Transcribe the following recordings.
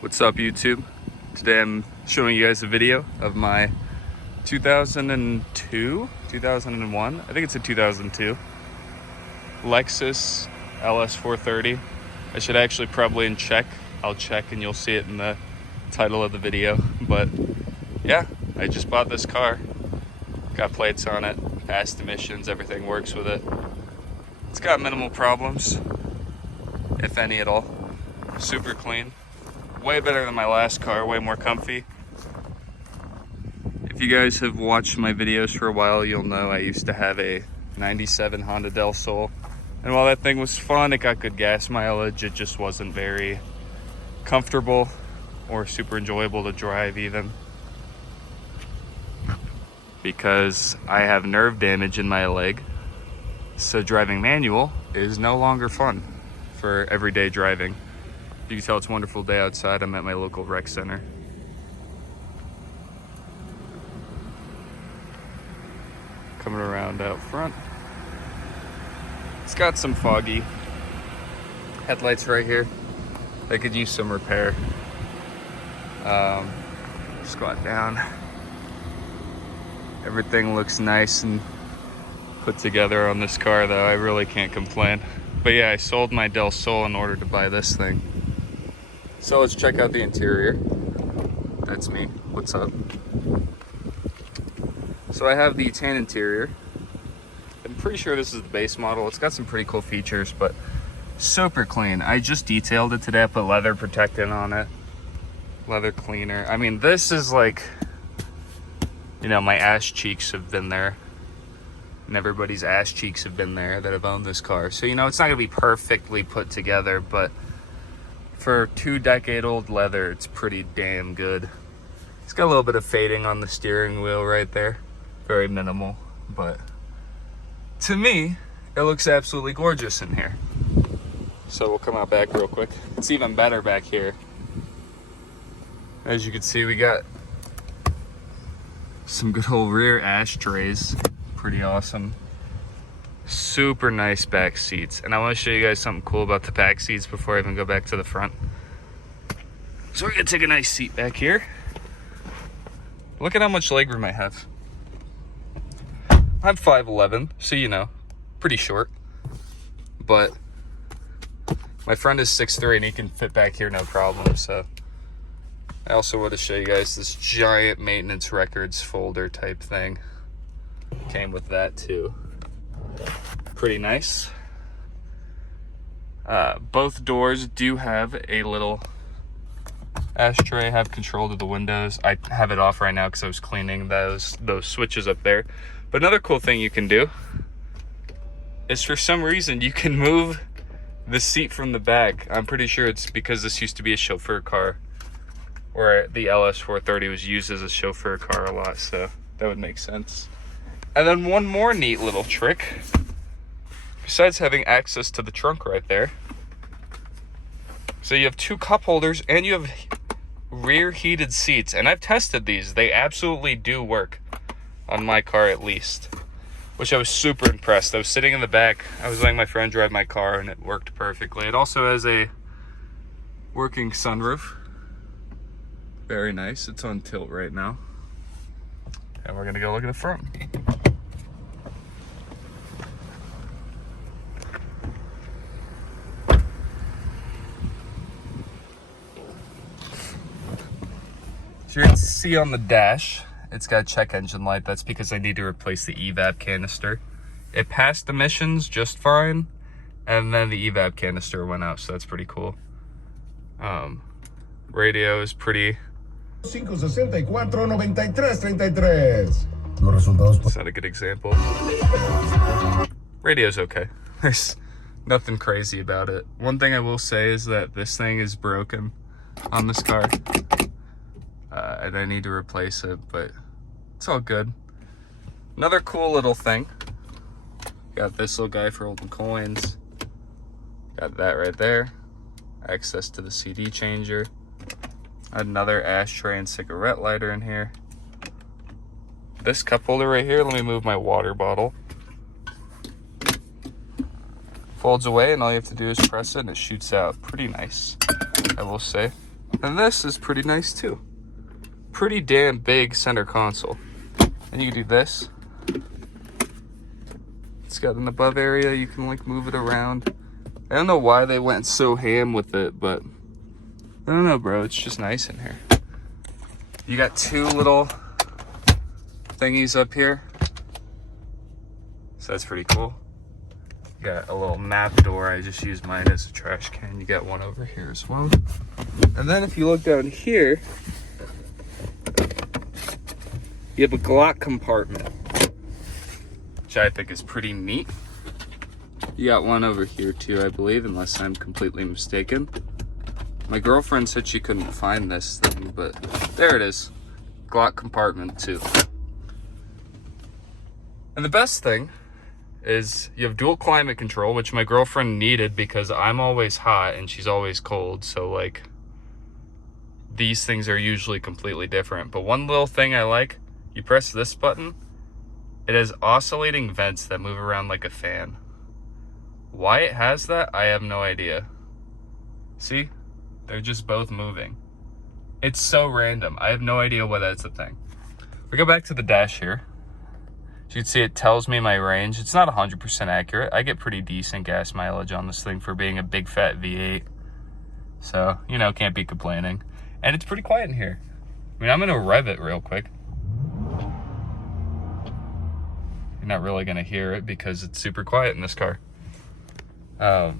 What's up, YouTube? Today I'm showing you guys a video of my 2001, I think it's a 2002 Lexus LS430. I should actually probably I'll check and you'll see it in the title of the video. But yeah, I just bought this car, got plates on it, passed emissions, everything works with it. It's got minimal problems, if any at all. Super clean. Way better than my last car, way more comfy. If you guys have watched my videos for a while, you'll know I used to have a 97 Honda Del Sol. And while that thing was fun, it got good gas mileage, it just wasn't very comfortable or super enjoyable to drive even. Because I have nerve damage in my leg, so driving manual is no longer fun for everyday driving. You can tell it's a wonderful day outside. I'm at my local rec center. Coming around out front. It's got some foggy headlights right here. They could use some repair. Squat down. Everything looks nice and put together on this car though. I really can't complain. But yeah, I sold my Del Sol in order to buy this thing. So let's check out the interior. That's me. What's up? So I have the tan interior. I'm pretty sure this is the base model. It's got some pretty cool features, but super clean. I just detailed it today. I put leather protectant on it. Leather cleaner. I mean, this is like, you know, my ass cheeks have been there. And everybody's ass cheeks have been there that have owned this car. So, you know, it's not gonna be perfectly put together, but for 2-decade-old leather, it's pretty damn good. It's got a little bit of fading on the steering wheel right there. Very minimal, but to me, it looks absolutely gorgeous in here. So we'll come out back real quick. It's even better back here. As you can see, we got some good old rear ashtrays. Pretty awesome. Super nice back seats. And I want to show you guys something cool about the back seats before I even go back to the front. So we're gonna take a nice seat back here. Look at how much legroom I have. I'm 5'11", so you know, pretty short. But my friend is 6'3", and he can fit back here no problem. So I also want to show you guys this giant maintenance records folder type thing. Came with that too. Pretty nice. Both doors do have a little ashtray. I have control to the windows. I have it off right now because I was cleaning those switches up there. But another cool thing you can do is, for some reason, you can move the seat from the back. I'm pretty sure it's because this used to be a chauffeur car, or the LS430 was used as a chauffeur car a lot, so that would make sense. And then one more neat little trick, besides having access to the trunk right there. So you have 2 cup holders and you have rear heated seats. And I've tested these. They absolutely do work on my car, at least, which I was super impressed. I was sitting in the back. I was letting my friend drive my car and it worked perfectly. It also has a working sunroof. Very nice. It's on tilt right now. And we're gonna go look at the front. So you can see on the dash, it's got a check engine light. That's because I need to replace the evap canister. It passed emissions just fine, and then the evap canister went out, so that's pretty cool. Radio is pretty... 564-93-33. Is that a good example? Radio's okay. There's nothing crazy about it. One thing I will say is that this thing is broken on this car. And I need to replace it, but it's all good. Another cool little thing. Got this little guy for holding coins. Got that right there. Access to the CD changer. Another ashtray and cigarette lighter in here. This cup holder right here, let me move my water bottle. Folds away and all you have to do is press it and it shoots out. Pretty nice, I will say. And this is pretty nice too. Pretty damn big center console. And you can do this. It's got an above area, you can like move it around. I don't know why they went so ham with it, but I don't know, bro, it's just nice in here. You got two little thingies up here. So that's pretty cool. You got a little map door. I just use mine as a trash can. You got one over here as well. And then if you look down here, you have a Glock compartment, which I think is pretty neat. You got one over here too, I believe, unless I'm completely mistaken. My girlfriend said she couldn't find this thing, but there it is. Glock compartment too. And the best thing is you have dual climate control, which my girlfriend needed because I'm always hot and she's always cold. So like, these things are usually completely different. But one little thing I like, you press this button, it has oscillating vents that move around like a fan. Why it has that, I have no idea. See? They're just both moving. It's so random. I have no idea why that's a thing. We go back to the dash here. As you can see, it tells me my range. It's not 100% accurate. I get pretty decent gas mileage on this thing for being a big fat V8. So, you know, can't be complaining. And it's pretty quiet in here. I mean, I'm gonna rev it real quick. You're not really gonna hear it because it's super quiet in this car. It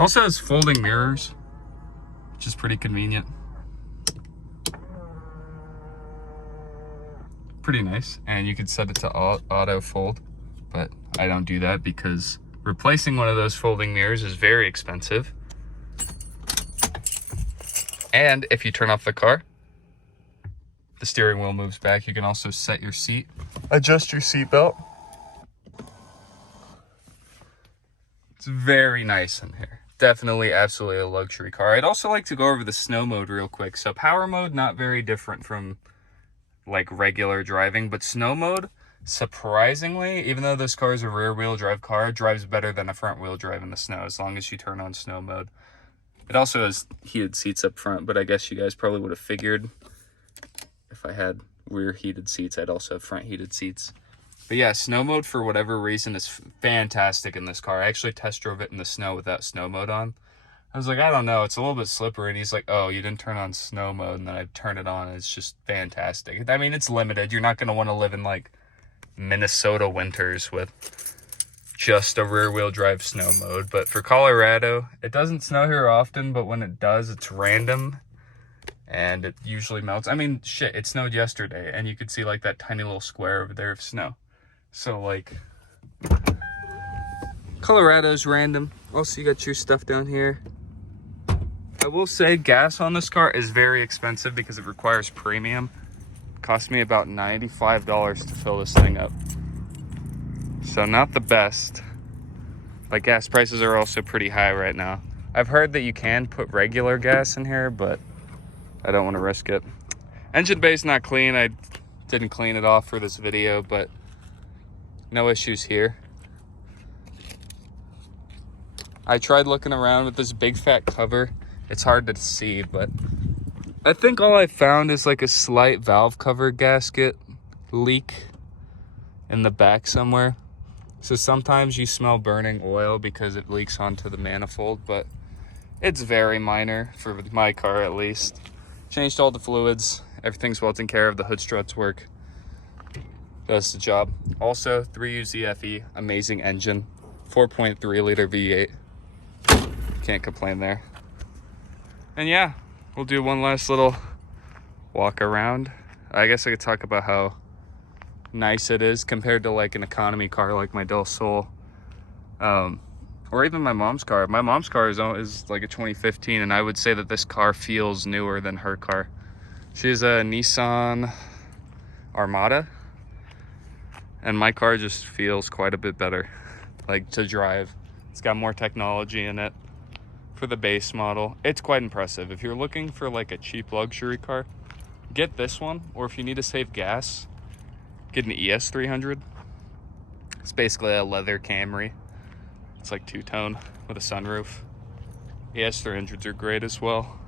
also has folding mirrors, which is pretty convenient. Pretty nice. And you can set it to auto fold, but I don't do that because replacing one of those folding mirrors is very expensive. And if you turn off the car, the steering wheel moves back. You can also set your seat, adjust your seat belt. It's very nice in here. Definitely, absolutely a luxury car. I'd also like to go over the snow mode real quick. So power mode, not very different from like regular driving, but snow mode, surprisingly, even though this car is a rear wheel drive car, it drives better than a front wheel drive in the snow as long as you turn on snow mode. It also has heated seats up front, but I guess you guys probably would have figured if I had rear heated seats, I'd also have front heated seats. But yeah, snow mode for whatever reason is fantastic in this car. I actually test drove it in the snow without snow mode on. I was like, I don't know, it's a little bit slippery. And he's like, oh, you didn't turn on snow mode. And then I turned it on and it's just fantastic. I mean, it's limited. You're not going to want to live in like Minnesota winters with just a rear wheel drive snow mode. But for Colorado, it doesn't snow here often, but when it does, it's random. And it usually melts. I mean, shit, it snowed yesterday. And you could see like that tiny little square over there of snow. So like, Colorado's random. Also, you got your stuff down here. I will say gas on this car is very expensive because it requires premium. It cost me about $95 to fill this thing up. So not the best. But gas prices are also pretty high right now. I've heard that you can put regular gas in here, but I don't want to risk it. Engine bay's not clean. I didn't clean it off for this video, but no issues here. I tried looking around with this big fat cover. It's hard to see, but I think all I found is like a slight valve cover gasket leak in the back somewhere. So sometimes you smell burning oil because it leaks onto the manifold, but it's very minor for my car at least. Changed all the fluids. Everything's well taken care of. The hood struts work. Does the job. Also, 3UZFE, amazing engine. 4.3 liter V8. Can't complain there. And yeah, we'll do one last little walk around. I guess I could talk about how nice it is compared to like an economy car like my Del Sol. Or even my mom's car. My mom's car is like a 2015, and I would say that this car feels newer than her car. She's a Nissan Armada, and my car just feels quite a bit better, like to drive. It's got more technology in it for the base model. It's quite impressive. If you're looking for like a cheap luxury car, get this one, or if you need to save gas, get an ES300. It's basically a leather Camry. It's like two-tone with a sunroof. ES300s are great as well.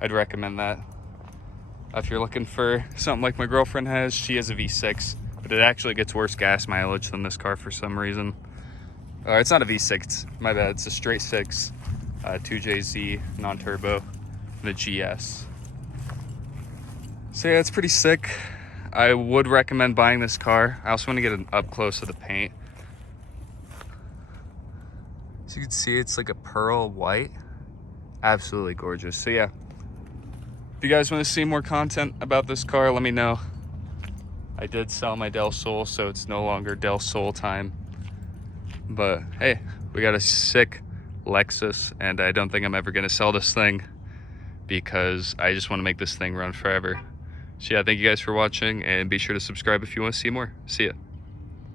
I'd recommend that. If you're looking for something like my girlfriend has, she has a V6, but it actually gets worse gas mileage than this car for some reason. It's not a V6, my bad, it's a straight 6, 2JZ, non-turbo, the GS. So yeah, it's pretty sick. I would recommend buying this car. I also want to get an up close of the paint. So you can see it's like a pearl white. Absolutely gorgeous. So yeah, if you guys want to see more content about this car, let me know. I did sell my Del Sol, so it's no longer Del Sol time. But hey, we got a sick Lexus, and I don't think I'm ever going to sell this thing because I just want to make this thing run forever. So yeah, thank you guys for watching, and be sure to subscribe if you want to see more. See ya.